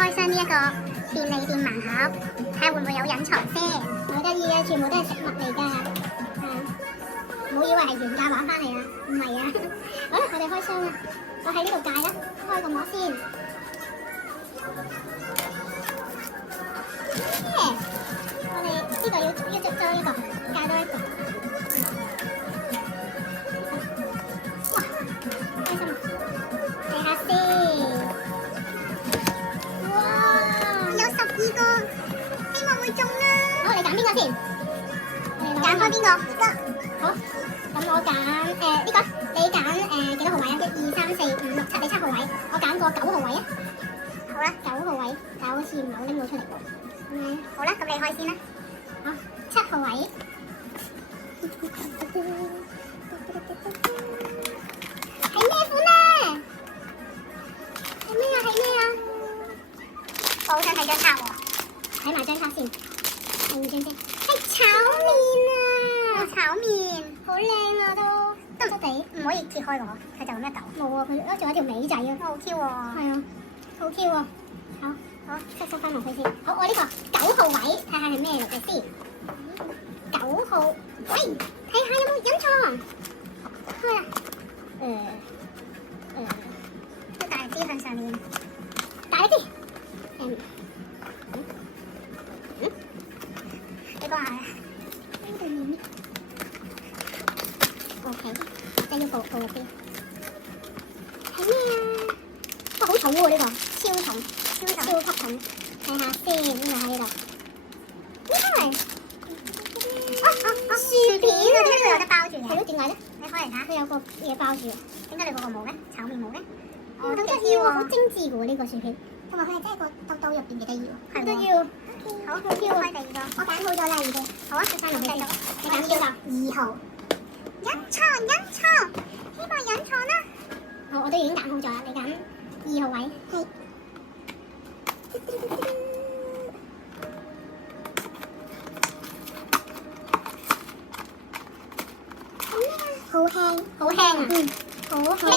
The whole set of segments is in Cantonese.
開箱呢一個便利店盲盒，睇下會唔會有隱藏先。好得意啊，全部都係食物嚟㗎。唔好以為係原價玩翻嚟啊，唔係啊。好啦，我哋開箱啦。我喺呢度戒啦，開個膜先。我哋呢個要執咗呢個，戒多一個。哇，開心啊！睇下先。哇，有12個，希望會中啦。好，你揀邊個先？揀開邊個？好，咁我揀呢個，你揀幾多號位啊？1、2、3、4、5、6、7，你7號位，我揀個9號位啊。好啦，9號位，但係好似唔係好拎到出嚟喎。好啦，咁你開先啦。好，7號位。係咩款啊？係咩啊？係咩啊？我好想睇張卡喎。睇埋張卡先，第2張先。係炒麵啊！炒麵好靚啊都，濕濕地。唔可以揭開喎，佢就咁一嚿。冇啊，佢仲有條尾仔啊。好 Q 喎。係啊，好 Q 啊！好，塞翻落去先。好，我呢個9號位，睇下係咩嚟嘅先。9號位，睇下有冇隱藏。開啦。都大支向上面。大啲。你講下。呢度面。OK， 即係要放入邊。係咩啊？哇，好重喎呢個，超重。超級重，睇下先，呢個喺呢度。咩嚟？薯片啊！點解呢度有得包住嘅？係咯，點解咧？你開嚟睇下。佢有個嘢包住。點解你嗰個冇嘅？炒麵冇嘅？哦，咁得意喎，好精緻嘅喎呢個薯片。同埋佢係真係個兜兜入邊幾得意喎。好得意喎。好，開第二個。我揀好咗啦，已經。好啊，翻落去先。你揀邊個？2號。隱藏，希望隱藏啦。好，我都已經揀好咗啦。你揀2號位。係。好輕，好輕啊！好輕。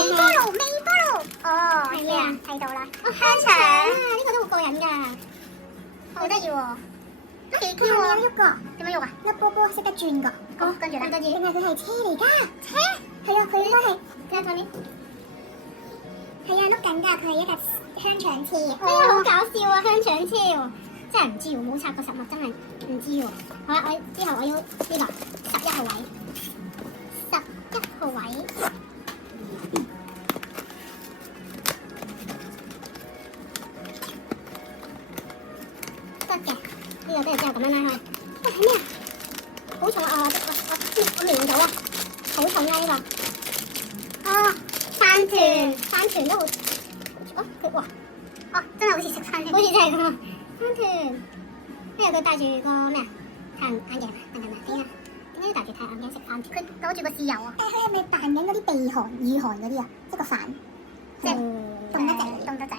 微波爐。哦，係啊，睇到啦。香腸啊，呢個都好過癮㗎。好得意喎。幾 Q 有喎？喐個，點樣喐啊？粒波波識得轉㗎。好，跟住咧。跟住，定係佢係車嚟㗎？車？係啊，佢應該係。睇下睇呢。係啊，碌緊㗎，佢係一架香腸車。哎呀，好搞笑啊！香腸車喎，真係唔知喎，冇拆過實物，真係唔知喎。好啦，之後我要呢個11號位，11號位。得嘅，呢個都係之後咁樣拉開。喂，係咩啊？好重啊！我瞄到啊，好重啊呢個。哦，飯團都好。哇！哦，真係好似食飯好似真係咁啊！飯團，因為佢戴住個咩啊？太陽眼鏡啊？定係咩？點解要戴住太陽眼鏡食飯團？佢攞住個豉油啊！佢係咪扮緊嗰啲避寒、御寒嗰啲啊？即係個飯，即係凍得滯，凍得滯。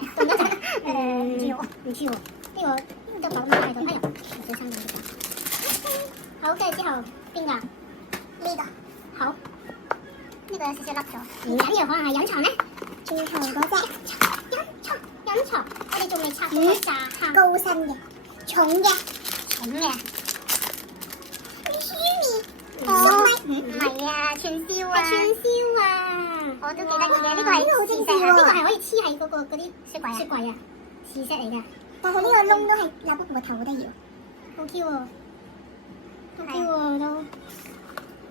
唔知喎，唔知喎。呢個都擺喺度。哎呀，小心啲。好，跟住之後邊個？呢個。好，呢個有少少凹咗。唔緊要，可能係隱藏咧。最後嗰隻隱藏，我哋仲未拆到炸蝦。高身嘅，重嘅，魚麵。哦，唔係啊，串燒啊，係串燒啊！我都幾得意嘅，呢個係好精緻喎，呢個係可以黐喺嗰啲雪櫃啊雪櫃啊，磁石嚟㗎。但係呢個窿都係立不過個頭好得意喎。好 Q 喎，好 Q 喎都。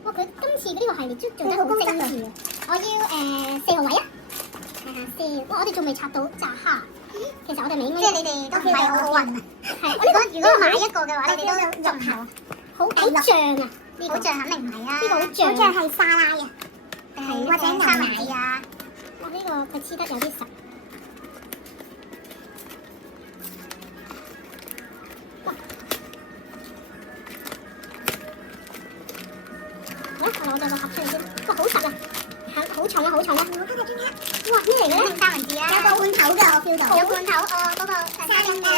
哇！佢今次呢個系列做得好精緻啊！我要4號位啊！睇下先。哇！我哋仲未拆到炸蝦。其實我哋未應該。即係你哋都唔係好好運啊。係。如果買一個嘅話，你哋都入口。好醬啊！呢個好醬肯定唔係啊。呢個好醬。好醬係沙拉啊，係或者三文治啊。哇！呢個佢黐得有啲實。好啦，我攞咗個盒出嚟先。哇，好實啊！好重啊，好重啊！我睇下張卡。哇，咩嚟嘅咧？三文治啊。有個罐頭㗎，我 feel 到。有罐頭哦，嗰個沙丁啊，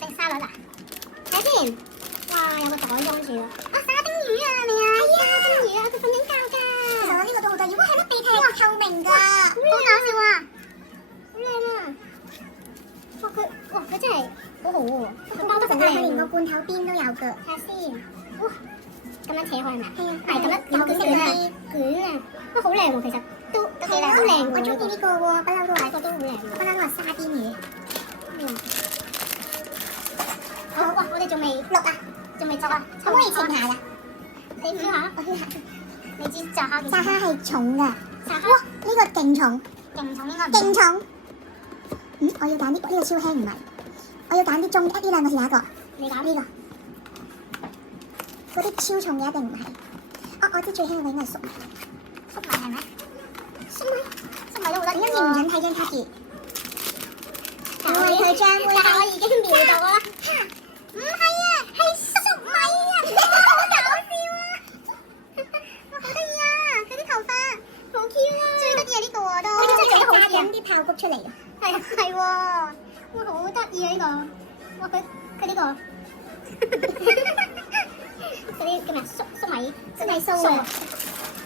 定沙律啊？睇下先。哇，有個袋裝住啊！沙丁魚啊，係咪啊？係啊，沙丁魚啊，佢瞓緊覺㗎。其實我呢個都好得意，哇，係乜鼻涕啊？透明㗎，好搞笑啊！好靚啊！佢真係好好喎，佢包得好佢連靚喎。個罐頭邊都有㗎。睇下先，哇！咁樣扯開係咪？係啊，係咁樣有卷卷啊，卷啊，哇好靚喎，其實都幾靚，都靚喎。我中意呢個喎，不嬲都話呢個都好靚喎。不嬲都話沙甸魚。好哇！我哋仲未錄啊，仲未執啊，可唔可以稱下㗎？你唔下？我圈下。你知炸蝦幾炸蝦係重㗎。炸蝦哇！呢個勁重，勁重應該唔勁重。我要揀呢個超輕唔係，我要揀啲中呢兩個試下一個。你揀呢個，嗰啲超重嘅一定唔係。我知最輕嘅應該係粟米。粟米係咩？粟米都好得意因為唔準睇張卡住。但係佢將會，但係我已經瞄到啦。唔係啊，係粟米啊！好搞笑啊！哇，好得意啊！佢啲頭髮好 Q 啊！最得意係呢個喎都。呢個真係好炸緊啲爆谷出嚟啊！係啊，係喎，哇，好得意啊呢個！哇，佢呢個嗰啲叫咩？粟米真係酥啊！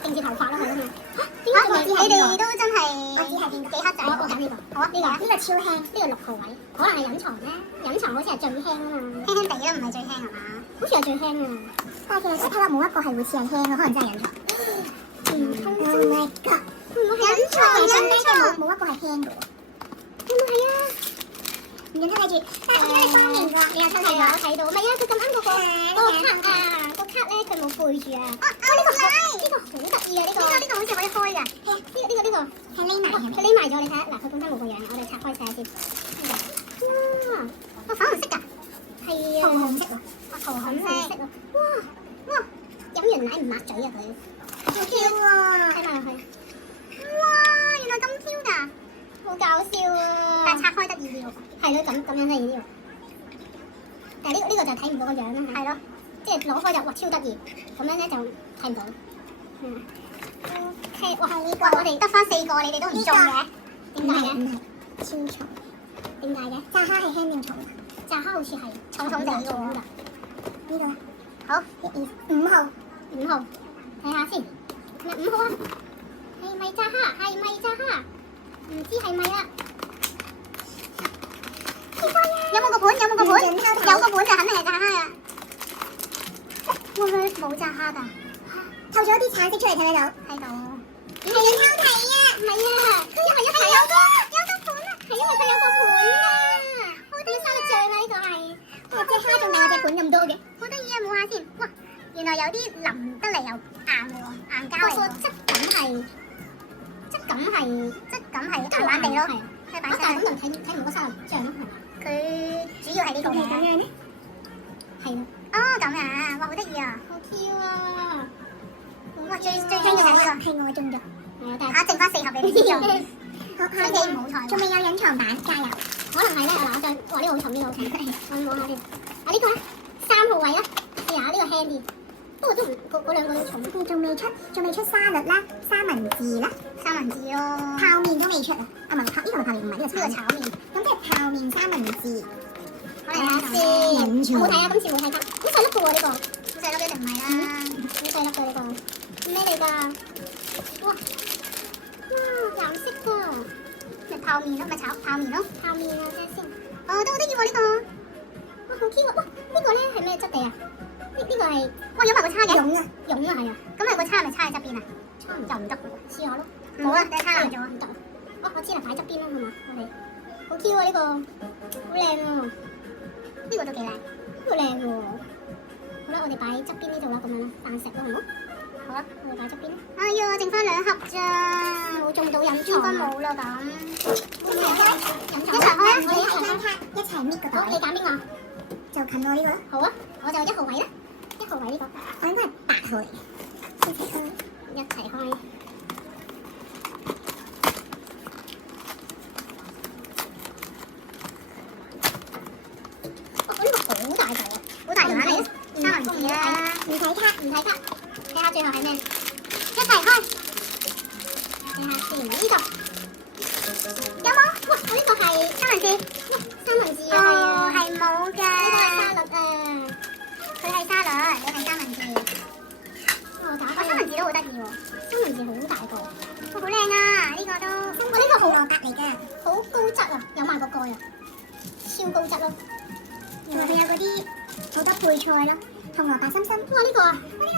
定住頭髮啦佢啊嘛。我知係邊個你哋都真係我知係邊個幾黑仔。我揀呢個。好啊，呢個呢個超輕，呢個6號位，可能係隱藏咧。隱藏好似係最輕啊嘛。輕輕地啦，唔係最輕係嘛？好似係最輕啊。但係其實睇落冇一個係會似係輕咯，可能真係隱藏。Oh my god！隱藏冇一個係輕嘅喎。會唔會係啊？唔準睇住，但係點解你方形㗎？你有睇係啊，我睇到，唔係啊，佢咁啱嗰個卡啊，個卡咧佢冇背住啊。呢個好得意啊！呢個好似可以開㗎。係啊，呢個係匿埋嘅。佢匿埋咗，你睇下嗱，佢本身冇個樣，我哋拆開睇下先。哇！哇，粉紅色㗎。係啊。紅紅色喎。哇，桃紅色啊！哇！飲完奶唔抹嘴啊佢。好 Q 喎！睇埋落去。哇！原來咁 Q 㗎，好搞笑啊！但係拆開得意啲喎。係咯，咁樣得意啲喎。但係呢個就睇唔到個樣啦。係咯，即係攞開就哇超得意，咁樣咧就睇唔到。OK，哇！我哋得翻4個，你哋都唔中嘅，點解嘅？唔係超重。點解嘅？炸蝦係輕定重？炸蝦好似係重重地嘅喎。呢個好5號。 5號，睇下先，係咪5號啊？係咪炸蝦？係咪炸蝦？唔知係咪啦。有冇個盤？有冇個盤？有個盤就肯定係炸蝦啊！會唔會冇炸蝦㗎？透咗啲橙色出嚟，睇唔睇到？喺度。係要偷睇啊！唔係啊，佢因為一睇有個盤啊，係因為佢有個盤啊，好得意生得像啊呢個係。哇！隻蝦仲大我隻盤咁多嘅。好得意啊！摸下先，哇！原來有啲腍得嚟又硬喎，硬膠嚟喎。個質感係硬硬地咯，係擺但係咁就睇唔到個沙律醬咯，係嘛？佢主要係呢個嘅。係咁樣咧？係啊。哦，咁啊！哇，好得意啊！好 Q 啊！哇，最中意係呢個。係我中咗。係啊，但係剩翻4盒俾你用。你哋唔好彩，仲未有隱藏版，加油！可能係咧，嗱，我再哇呢個好重，呢個好重，我摸下先。啊呢個咧3號位啦，試下呢個輕啲。不過都唔嗰兩個都重。你仲未出沙律啦，三文治啦，三文治咯。泡麵都未出啊！啊唔係呢個係泡麵，唔係呢個呢個炒麵。咁即係泡麵三文治。我嚟睇下先。有冇睇啊？今次冇睇㗎。好細粒嘅喎呢個。好細粒一定唔係啦。好細粒嘅呢個。咩嚟㗎？哇！哇！藍色㗎。咪泡麵咯，咪炒泡麵咯。泡麵啊，睇下先。哦，都好得意喎呢個。哇，好 Q 啊！哇，呢個咧係咩質地啊？呢個係，哇有埋個叉嘅，蛹啊，蛹啊係啊，咁係個叉係咪叉喺側邊啊？叉就唔得喎，試下咯。冇啦，你叉爛咗，唔得。哦，我知啦，擺側邊啦，係嘛？我哋好 Q 啊呢個，好靚喎，呢個都幾靚，呢個靚喎。好啦，我哋擺側邊呢度啦，咁樣啦，扮食咯，好冇？好啦，我哋擺側邊啦。哎呀，剩翻2盒咋，冇中到隱藏。應該冇啦咁。一齊開啊！我哋一齊開，一齊搣個袋。好，你揀邊個？就近我呢個啦。好啊，我就1號位啦，1號位呢個。我應該係8號嚟嘅。一齊開。哇！呢個好大嚿啊，好大嚿啊！你三文治啦，唔睇卡，唔睇卡，睇下最後係咩？一齊開。睇下先，呢個有冇？哇！我呢個係三文治，三文治啊，哦，係冇㗎。呢個係沙律啊，佢係沙律，你係三文治。我打開。三文治都好得意喎，三文治好大個，哇好靚啊！呢個都，哇呢個好蘿蔔嚟㗎，好高質啊，有埋個蓋啊，超高質咯。仲有佢有嗰啲好多配菜咯，紅蘿蔔心心。哇！呢個啊，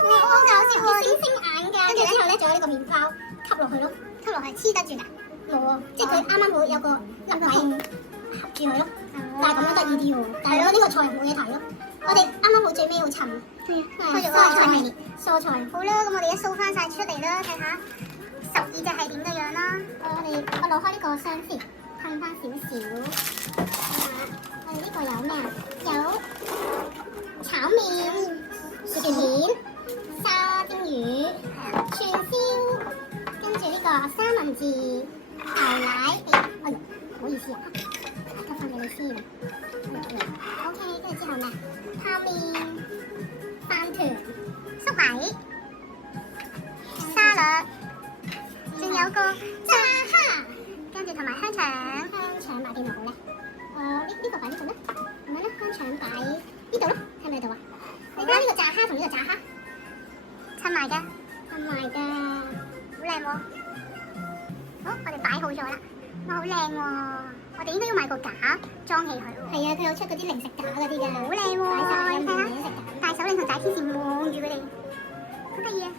哇好搞笑喎，星星眼㗎。跟住之後咧，仲有呢個麵包吸落去咯，吸落去黐得住㗎。冇啊，即係佢啱啱好有個粒位合住佢咯。但係咁樣得意啲喎。但係呢個菜冇嘢睇咯。我哋啱啱好最尾要尋。係啊，開咗蔬菜系列，蔬菜。好啦，咁我哋一掃翻晒出嚟啦，睇下12隻係點嘅樣啦。我攞開呢個箱先，噴翻少少。我哋呢個有咩啊？有炒麵、薯片、沙丁魚、串燒，跟住呢個三文治、牛奶。哎，唔好意思啊，吸翻俾你先。OK，跟住之後咩？泡麵、飯團、粟米、沙律，仲有個炸蝦，跟住同埋香腸。香腸擺邊度好咧？呢個擺呢度咧，咁樣咧，香腸擺呢度咯，喺咪度啊？你睇下呢個炸蝦同呢個炸蝦襯埋㗎，襯埋㗎，好靚喎！好，我哋擺好咗啦，哇，好靚喎！我哋應該要買個架裝起佢。係啊，佢有出嗰啲零食架嗰啲㗎，好靚喎！擺晒飲品零食架，大手令同大天使望住佢哋，好得意啊！